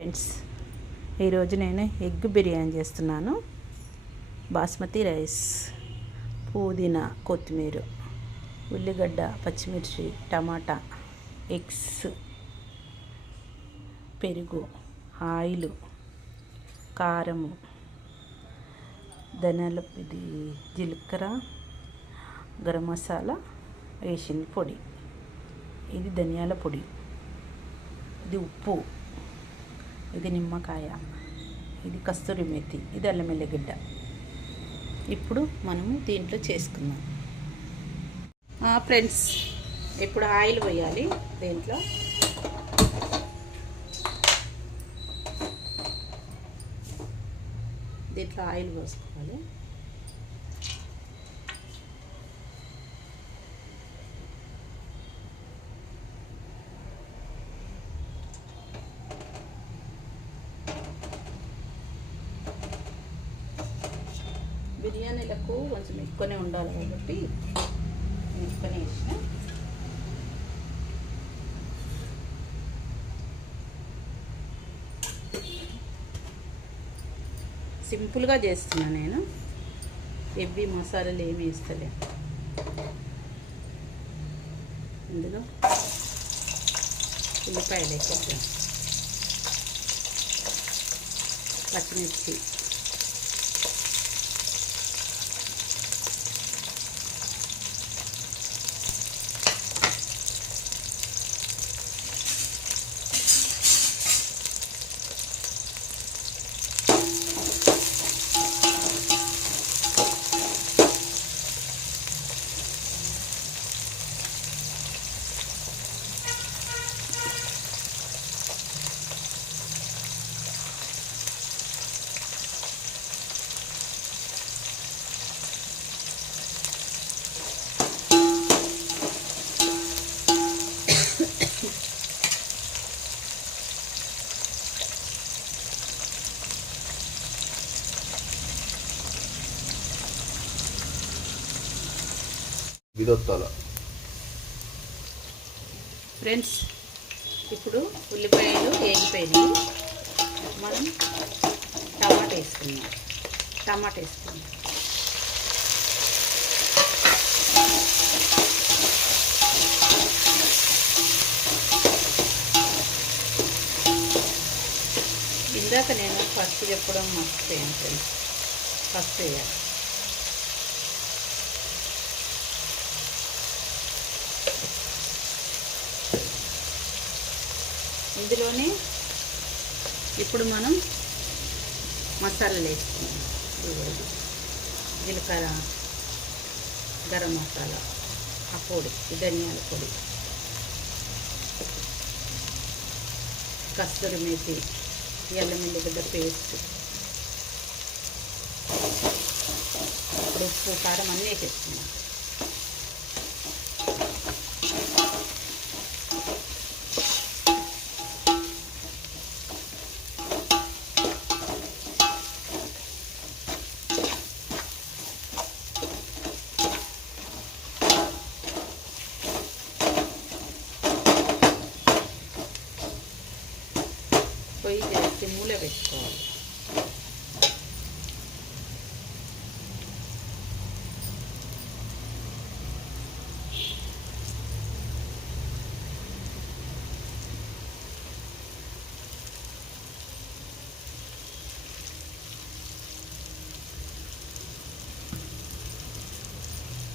Friends, ఈరోజు నేను egg biryani చేస్తున్నాను. బాస్మతి రైస్, పుదీనా, కొత్తిమీర, ఉల్లిగడ్డ, పచ్చిమిర్చి, టమాటా, ఎగ్స్, పెరుగు, ఆయిల్, కారము, ధనియాల ఇది జీలకర్ర, గరం మసాలా వేసిన పొడి, ఇది ధనియాల పొడి, ఇది ఉప్పు, ఇది నిమ్మకాయ, ఇది కస్తూరి మేతి, ఇది అల్లం వెల్లిగడ్డ. ఇప్పుడు మనము దీంట్లో చేసుకుందాం. ఫ్రెండ్స్, ఇప్పుడు ఆయిల్ వేయాలి. దీంట్లో ఆయిల్ పోసుకోవాలి. బిర్యానీలకు కొంచెం ఎక్కువనే ఉండాలి కాబట్టి ఎక్కువనే వేసిన. సింపుల్గా చేస్తున్నా నేను, హెవీ మసాలాలు ఏమి వేస్తలే. ఇందులో ఉల్లిపాయలు వేసేద్దాం, పచ్చిమిర్చి, ఫ్రెండ్స్, ఇప్పుడు ఉల్లిపాయలు వేగిపోయినాయి. మనం టమాటా వేసుకున్నాం. ఇందాక నేను ఫస్ట్ చెప్పడం మర్చిపోయాను ఫ్రెండ్స్. ఫస్ట్ వేయాలి. ఇందులోనే ఇప్పుడు మనం మసాలాలు వేసుకున్నాం. జీలకర్ర, గరం మసాలా, ఆ పొడి, ధనియాల పొడి, కస్తూరి మేతి, అల్లం వెల్లిగడ్డ పేస్ట్, ఉప్పు, కారం అన్నీ వేసేసుకున్నాం. పొయ్యి చేసి మూల పెట్టుకోవాలి.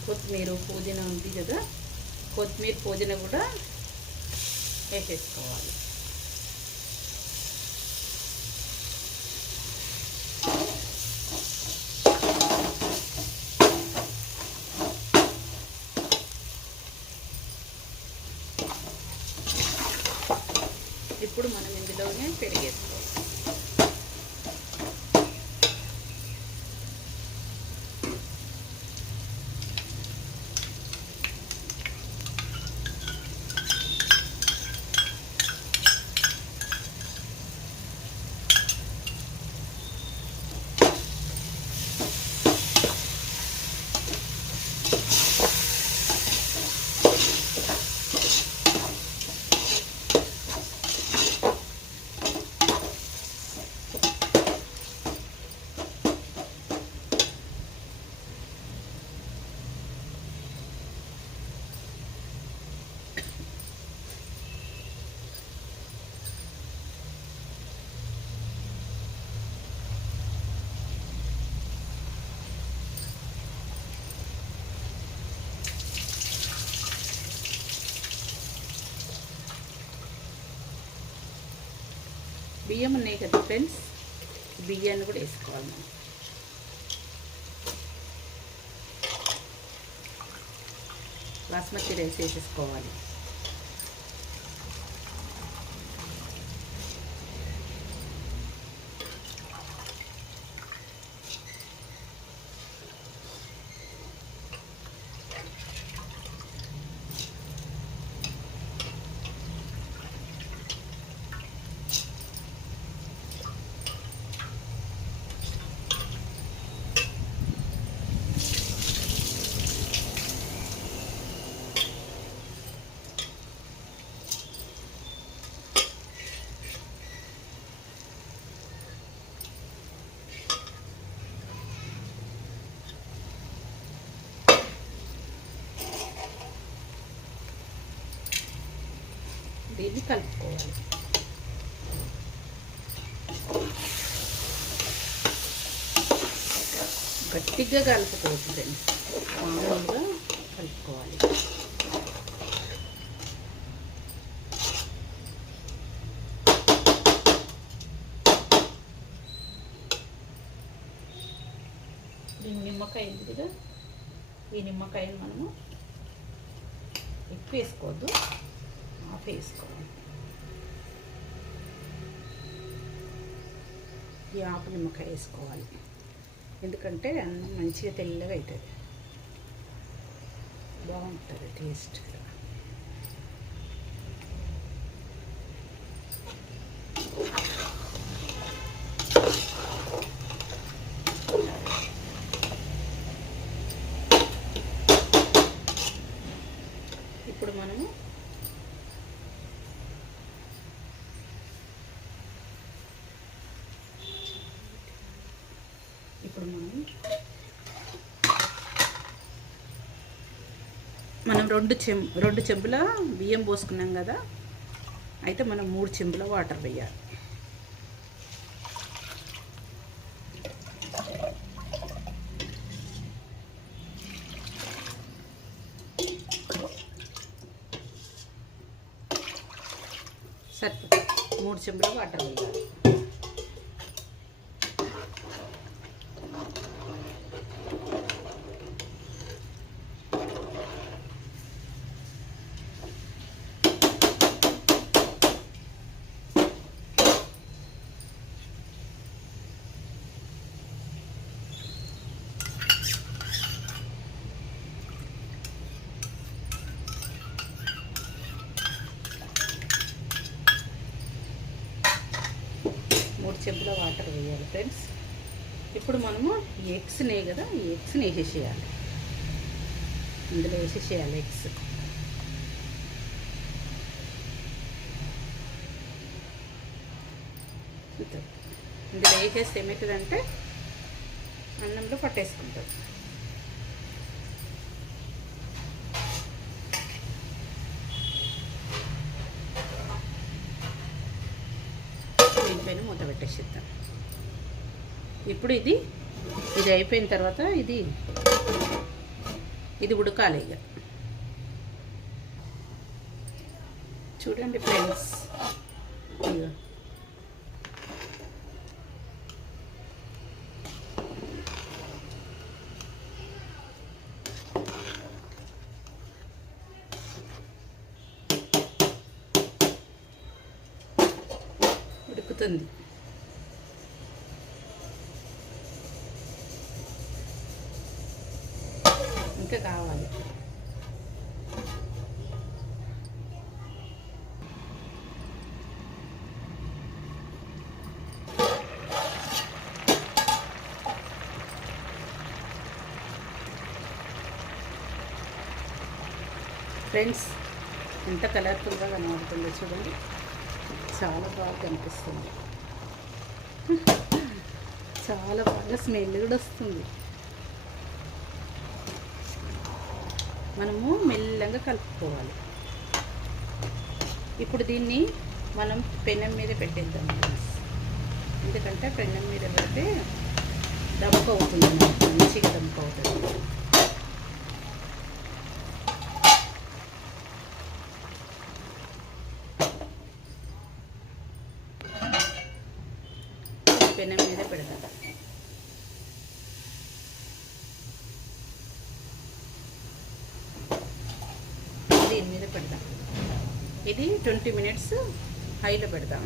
కొత్తిమీర, పుదీనా ఉంది కదా, కొత్తిమీర, పుదీనా కూడా వేసేసుకోవాలి. ఇప్పుడు మనం ఇందులోనే పెరిగేసుకోవాలి. బియ్యం ఉన్నాయి కదా ఫ్రెండ్స్, బియ్యాన్ని కూడా వేసుకోవాలి మనం. బాస్మతి రైస్ వేసేసుకోవాలి. దీన్ని కలుపుకోవాలి. గట్టిగా కలుపుకోవచ్చు ఫ్రెండ్స్, మామూలుగా కలుపుకోవాలి. నిమ్మకాయ ఉందిగా, ఈ నిమ్మకాయను మనము ఎక్కువ వేసుకోవద్దు, హాఫ్ వేసుకోవాలి. ఈ ఆపు నిమ్మకాయ వేసుకోవాలి, ఎందుకంటే అన్నం మంచిగా తెల్లగా అవుతుంది, బాగుంటుంది టేస్ట్. ఇప్పుడు మనము రెండు చెంబుల బియ్యం పోసుకున్నాం కదా, అయితే మనం 3 చెంబుల వాటర్ వేయాలి. సరిపోతుంది, 3 చెంబుల వాటర్ వేయాలి. చెంబుల వాటర్ వేయాలి ఫ్రెండ్స్. ఇప్పుడు మనము ఈ ఎగ్స్ నే కదా, ఈ ఎగ్స్ని వేసేసేయాలి, ఇందులో వేసేసేయాలి ఎగ్స్. ఇందులో వేసేస్తే ఏమవుతుందంటే అన్నంలో పట్టేసుకుంటుంది. దీనిపైన మూత పెట్టేసిద్దాం. ఇప్పుడు ఇది అయిపోయిన తర్వాత ఇది ఉడకాలి. ఇక చూడండి ఫ్రెండ్స్, ఇక ఉడుకుతుంది. ఇంకా కావాలి. ఫ్రెండ్స్, ఎంత కలర్ఫుల్గా కనబడుతుందో చూడండి, చాలా బాగా కనిపిస్తుంది, చాలా బాగా స్మెల్ కూడా వస్తుంది. మనము మెల్లగా కలుపుకోవాలి. ఇప్పుడు దీన్ని మనం పెనం మీద పెట్టేద్దాం ఫ్రెండ్స్, ఎందుకంటే పెనం మీద పెడితే దమ్ము అవుతుంది, మంచిగా దమ్ము అవుతుంది. పెనం మీద పెడతా. దీని మీద పెడదాం. ఇది 20 మినిట్స్ హైలో పెడదాం.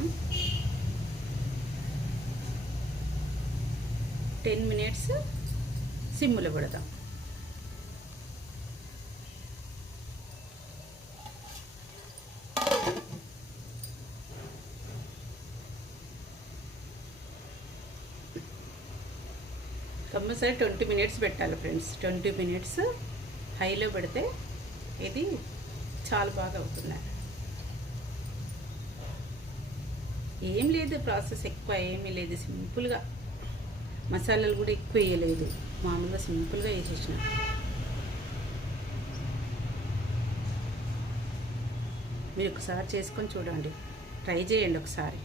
10 మినిట్స్ సిమ్లో పెడదాం. కంపల్సరీ 20 మినిట్స్ పెట్టాలి ఫ్రెండ్స్. 20 మినిట్స్ హైలో పెడితే ఇది చాలా బాగా అవుతుంది. ఏం లేదు, ప్రాసెస్ ఎక్కువ ఏమీ లేదు, సింపుల్గా. మసాలాలు కూడా ఎక్కువ వేయలేదు, మామూలుగా సింపుల్గా వేసేసిన. మీరు ఒకసారి చేసుకొని చూడండి, ట్రై చేయండి ఒకసారి.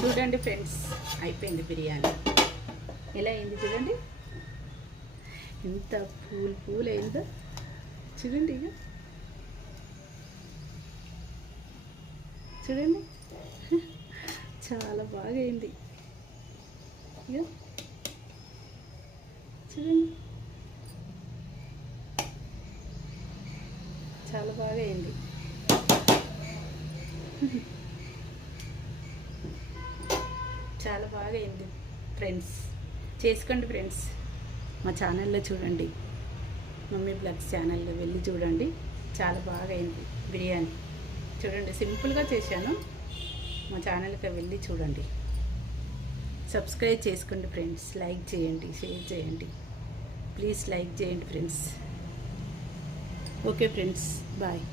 చూడండి ఫ్రెండ్స్, అయిపోయింది బిర్యానీ. ఎలా అయింది చూడండి, ఎంత పూలు అయిందో చూడండి. ఇక చూడండి, చాలా బాగా అయింది. ఇక చూడండి, చాలా బాగా అయింది. చాలా బాగా అయింది ఫ్రెండ్స్. చేసుకోండి ఫ్రెండ్స్. మా ఛానల్లో చూడండి, మమ్మీ బ్లాగ్స్ ఛానల్లో వెళ్ళి చూడండి. చాలా బాగా అయింది బిర్యానీ. చూడండి, సింపుల్గా చేశాను. మా ఛానల్కి వెళ్ళి చూడండి. సబ్స్క్రైబ్ చేసుకోండి ఫ్రెండ్స్. లైక్ చేయండి, షేర్ చేయండి. ప్లీజ్ లైక్ చేయండి ఫ్రెండ్స్. Okay friends, bye.